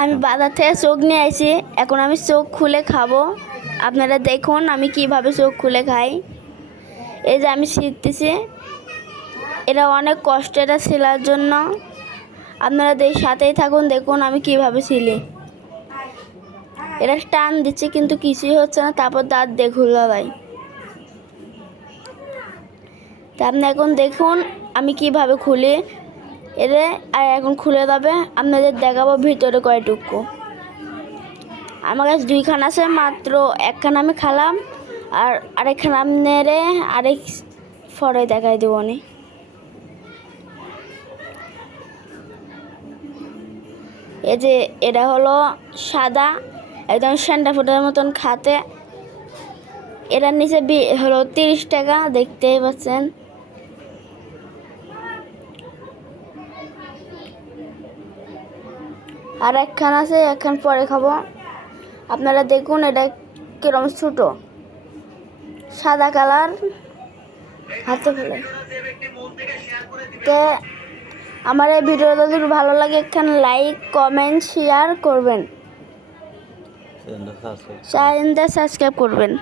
আমি বাজার থেকে চোখ নিয়ে আসি, এখন আমি চোখ খুলে খাবো। আপনারা দেখুন আমি কিভাবে চোখ খুলে খাই। এই যে আমি ছিঁড়তেছি, এটা অনেক কষ্ট, এটা ছিলার জন্য। আপনারা সাথেই থাকুন, দেখুন আমি কিভাবে ছিলি। এটা টান দিচ্ছে কিন্তু কিছুই হচ্ছে না, তারপর দাঁত দিয়ে খুলে যায়। তা আপনি এখন দেখুন আমি কিভাবে খুলি এরে, আর এখন খুলে যাবে। আপনাদের দেখাবো ভিতরে কয়টুকু। আমার কাছে দুইখান আছে, মাত্র একখান আমি খালাম, আর আরেকখান আপনারে আরেক ফরে দেখাই দেবো নি। এই যে এটা হলো সাদা, একদম স্যান্ডা ফুটের মতন খাতে। এটার নিচে হলো 30 টাকা, দেখতেই পাচ্ছেন। আর একখান আছে, একখান পরে খাবো। আপনারা দেখুন এটা কিরম ছোট, সাদা কালার, হাতে ফেলে। আমার এই ভিডিওটা যদি ভালো লাগে একখান লাইক কমেন্ট শেয়ার করবেন, চ্যানেলটা সাবস্ক্রাইব করবেন।